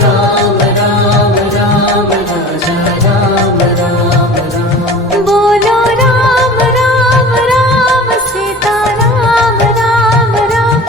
राम राम राम राजा राम राम राम। बोलो राम राम राम सीता राम राम राम।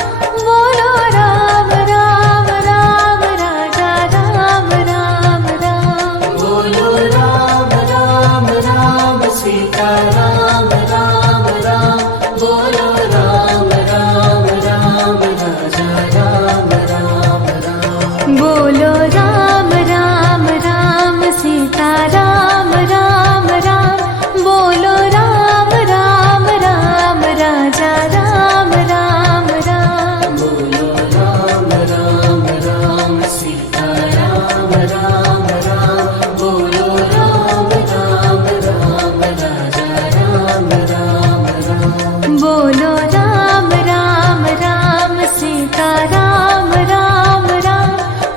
बोलो राम राम राम राजा राम राम राम। बोलो राम राम राम सीता राम राम राम। बोलो राम राम राम राजा राम राम राम। बोलो राम राम राम सीता राम राम राम। बोलो राम राम राम राजा राम राम राम। बोलो राम राम राम सीता राम राम राम। बोलो राम राम राम राजा राम राम राम। बोलो राम राम राम सीता राम राम राम।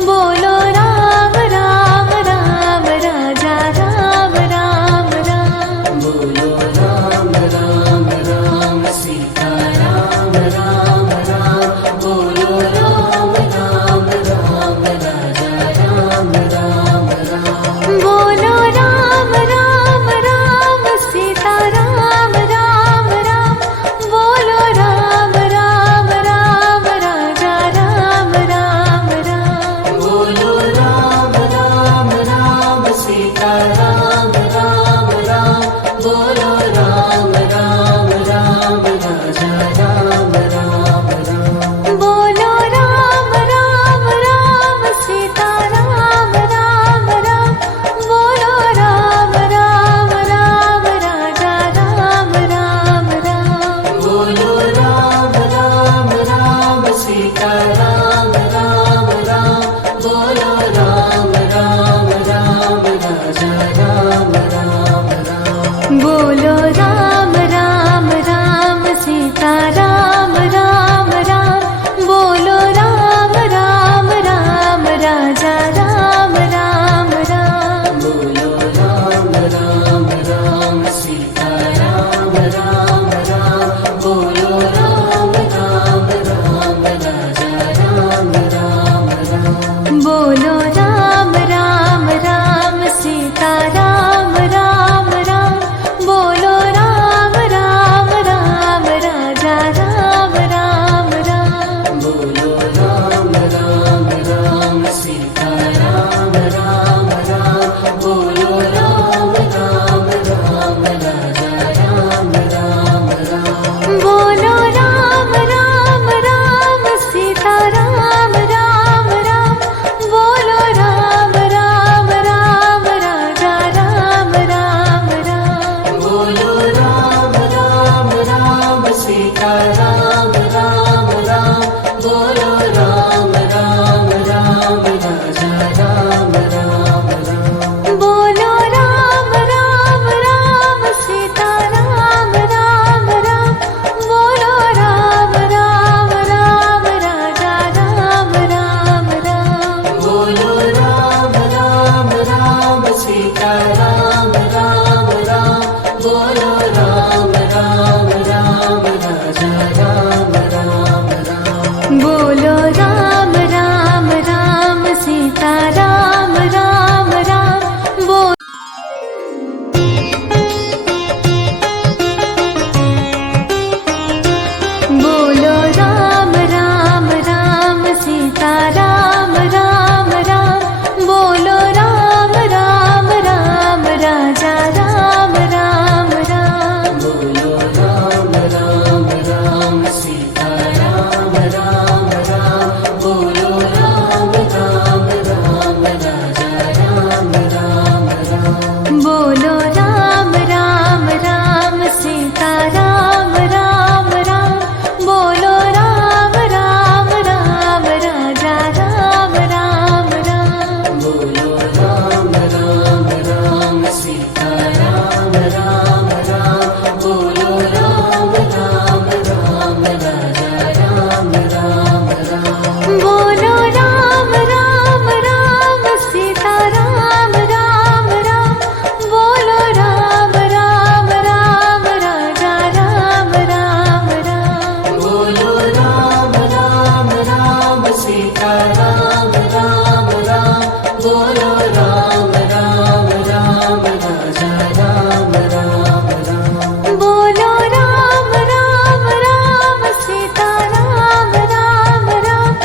बोलो राम राम राम राजा राम राम राम। बोलो राम राम राम सीता राम राम राम। बोलो राम राम राम राजा राम राम राम। बोलो राम राम राम सीता राम राम राम। बोलो राम राम राम राजा राम राम राम। बोलो राम राम राम सीता राम राम राम। बोलो राम राम राम राजा राम राम राम। बोलो राम राम राम सीता राम राम राम। बोलो राम राम राम राजा राम राम राम। बोलो राम राम राम सीता राम राम राम। बोलो राम राम राम राजा राम राम राम। बोलो राम राम राम सीता राम राम राम। बोलो राम राम राम राजा राम राम राम। बोलो राम राम राम सीता राम राम राम। बोलो राम राम राम राजा राम राम राम। बोलो राम राम राम सीता राम राम राम। बोलो राम राम राम राजा राम राम राम। बोलो राम राम राम सीता राम राम राम। बोलो राम राम राम राजा राम राम राम। बोलो राम राम राम सीता राम राम राम। बोलो राम राम राम राजा राम राम राम। बोलो राम राम राम सीता राम राम राम। बोलो राम राम राम राजा राम राम राम। बोलो राम राम राम सीता राम राम राम। बोलो राम राम राम राजा राम राम राम। बोलो राम राम राम सीता राम राम राम। बोलो राम राम राम राजा राम राम राम। बोलो राम राम राम सीता राम बोलो राम राम राम राजा राम राम राम बोलो राम राम राम सीता राम राम राम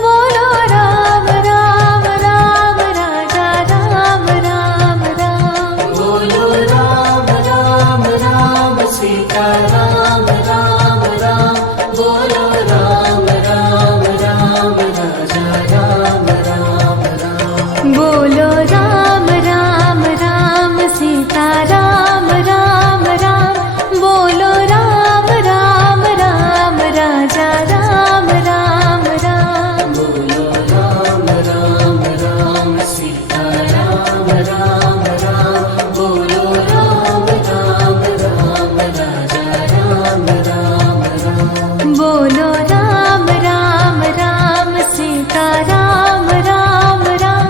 बोलो राम राम राम राजा राम राम राम बोलो राम राम राम सीता राम राम राम बोलो राम राम राम राजा राम राम राम बोलो राम राम राम सीता राम राम राम बोलो राम राम राम राजा राम राम राम बोलो राम राम राम सीता राम राम राम बोलो राम राम राम राजा राम राम राम बोलो राम राम राम सीता राम राम राम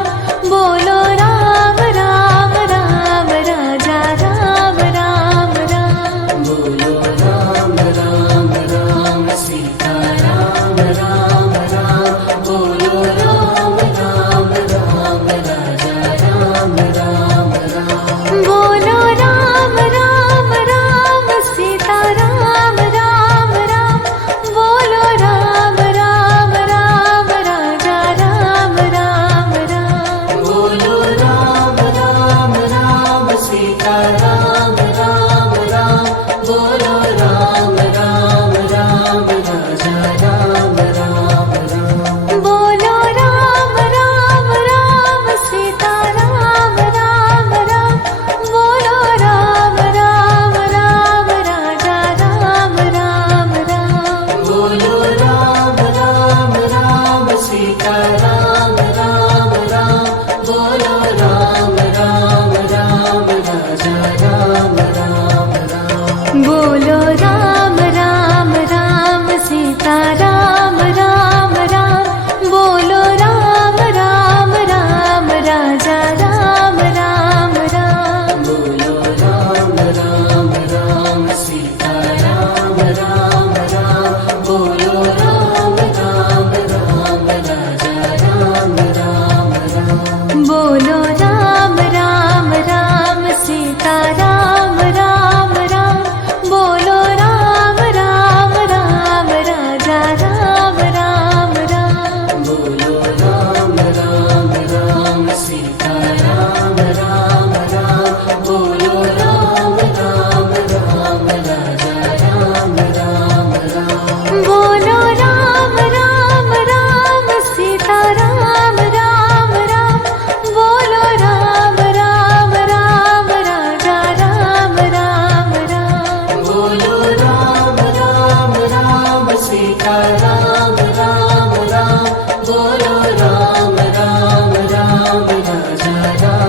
बोलो राम राम राम राजा राम राम राम बोलो राम राम राम सीता राम राम राम बोलो राम राम राम राजा राम राम राम बोलो राम राम राम सीता राम राम राम बोलो राम राम राम राजा राम राम राम बोलो राम राम राम सीता राम राम राम बोलो राम राम राम राजा राम राम राम बोलो राम राम राम सीता राम राम राम बोलो राम राम राम राजा राम राम राम बोलो राम राम राम सीता राम राम राम बोलो राम राम राम राजा राम राम राम बोलो राम राम राम सीता राम राम राम बोलो राम राम राम राजा राम राम राम बोलो राम राम राम सीता राम राम राम बोलो राम राम राम राजा राम राम राम बोलो राम राम राम सीता राम राम राम बोलो राम राम राम राजा राम राम राम बोलो राम राम राम सीता राम राम राम बोलो राम राम राम राजा राम राम राम बोलो राम राम राम सीता राम राम राम बोलो राम राम राम राजा राम राम राम बोलो राम राम राम सीता राम राम राम बोलो राम राम राम राजा राम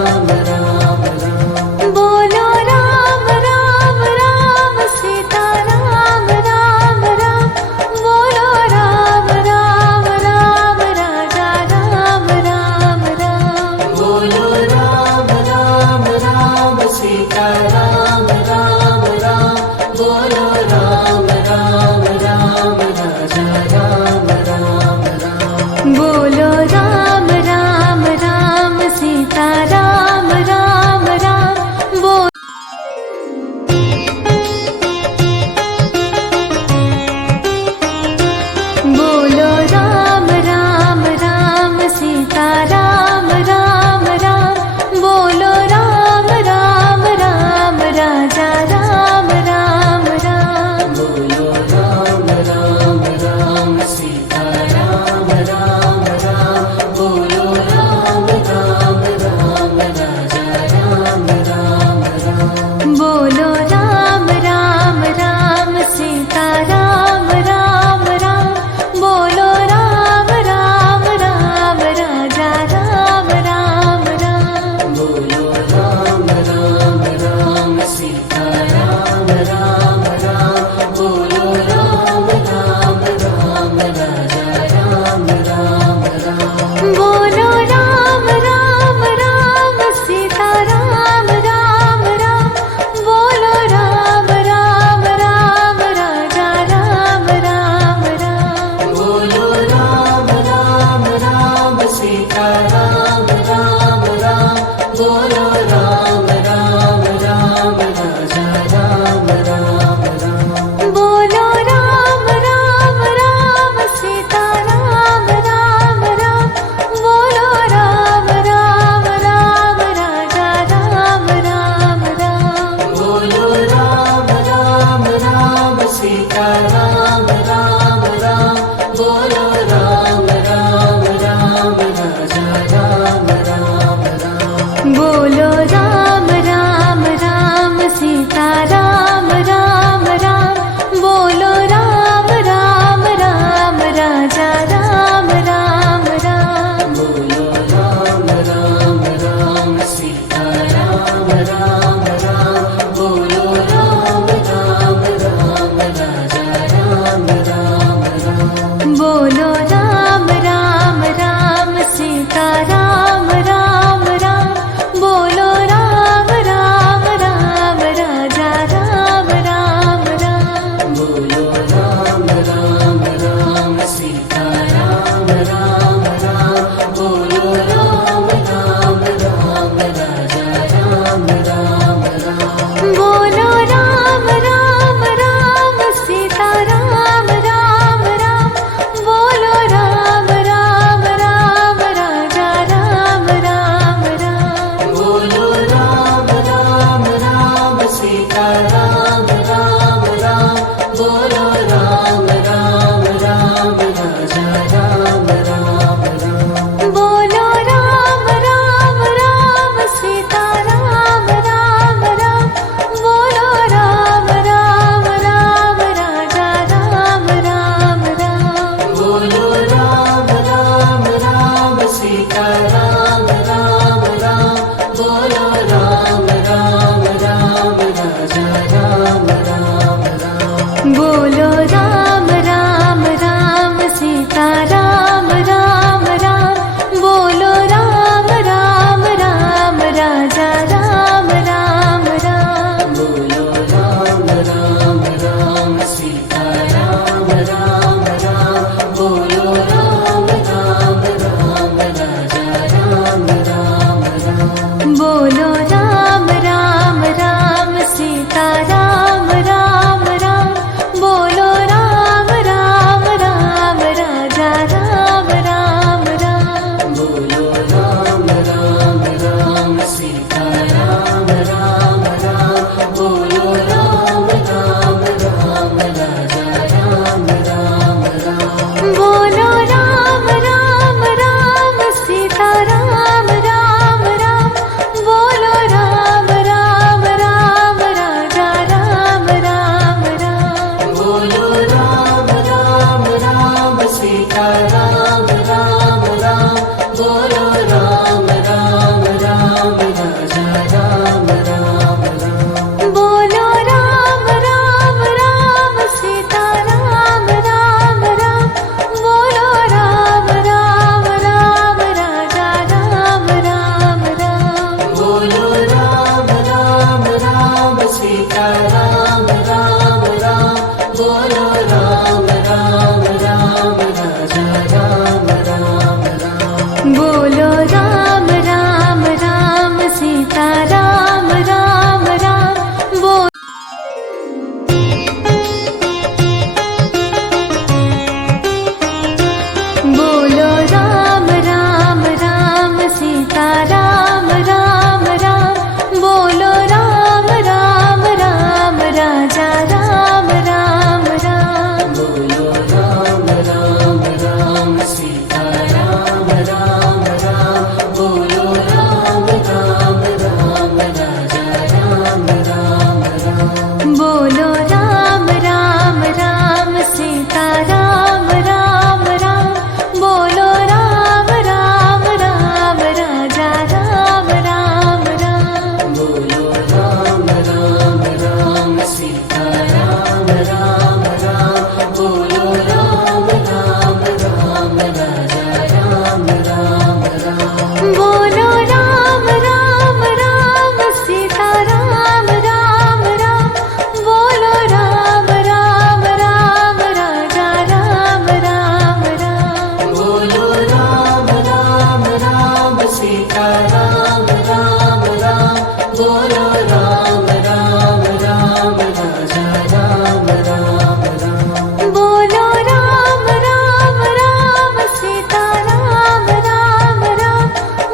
राम राम राम बोलो राम राम राम राजा राम राम राम बोलो राम राम राम सीता राम राम राम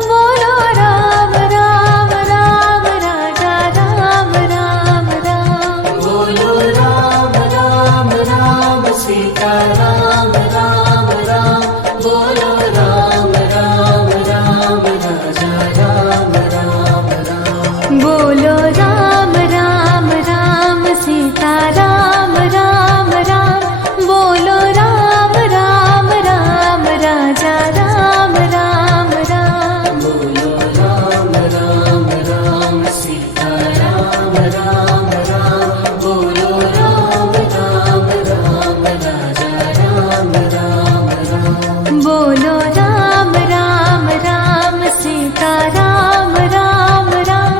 बोलो राम राम राम राजा राम राम राम बोलो राम राम राम सीता राम राम राम बोलो राम राम राम राजा राम राम राम बोलो राम राम राम सीता राम राम राम बोलो राम राम राम राजा राम राम राम बोलो राम राम राम सीता राम राम राम बोलो राम राम राम राजा राम राम राम बोलो राम राम राम सीता राम राम राम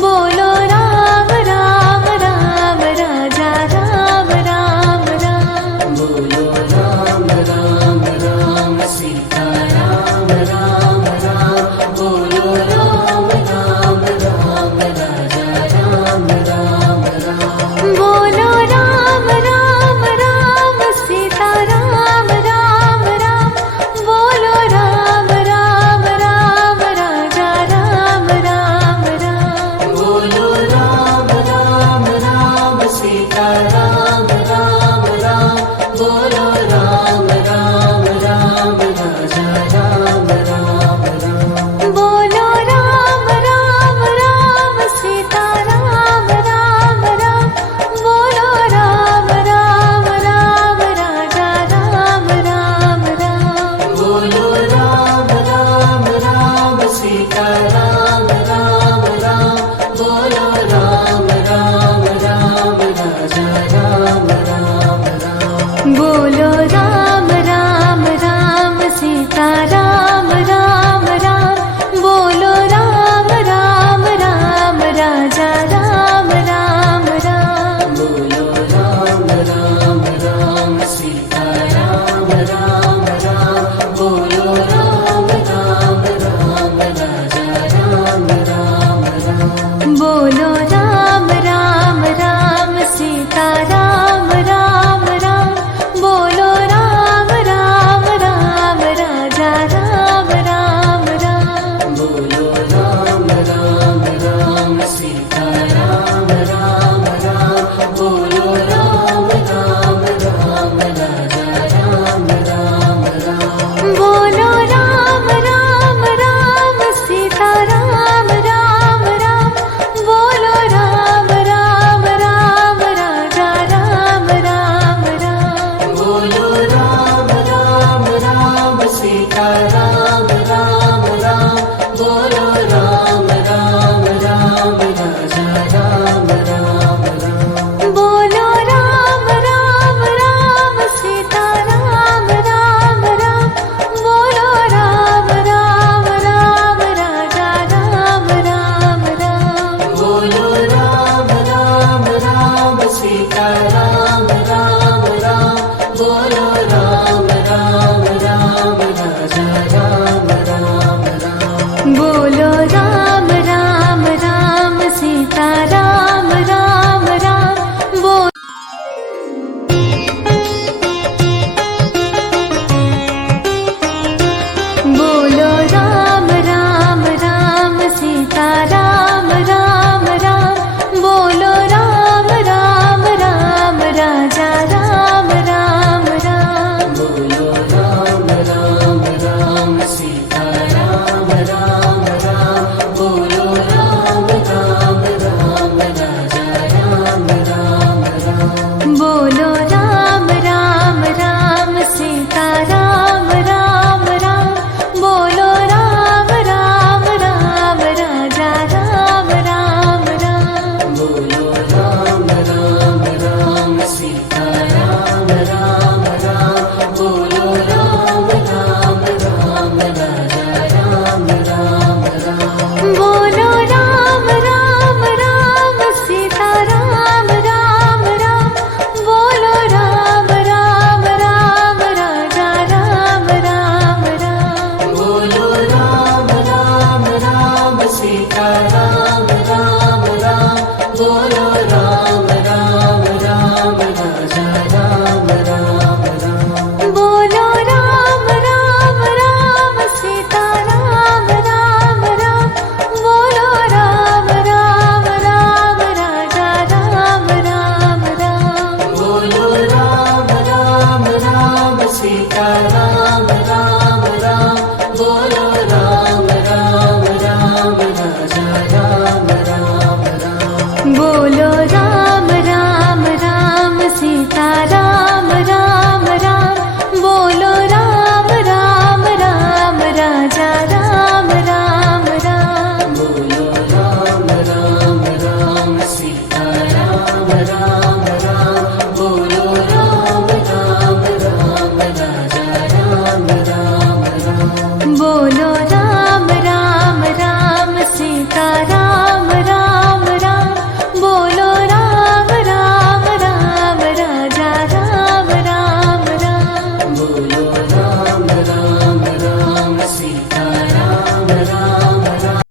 बोलो राम राम राम राजा राम राम राम बोलो राम राम राम सीता राम राम राम बोलो राम राम राम राजा राम राम राम बोलो राम राम राम सीता राम राम राम बोलो राम राम राम राजा राम राम राम बोलो राम राम राम सीता राम राम राम बोलो राम राम राम राजा राम राम राम बोलो राम राम राम सीता राम राम राम बोलो राम राम राम राजा राम राम राम बोलो राम राम राम सीता राम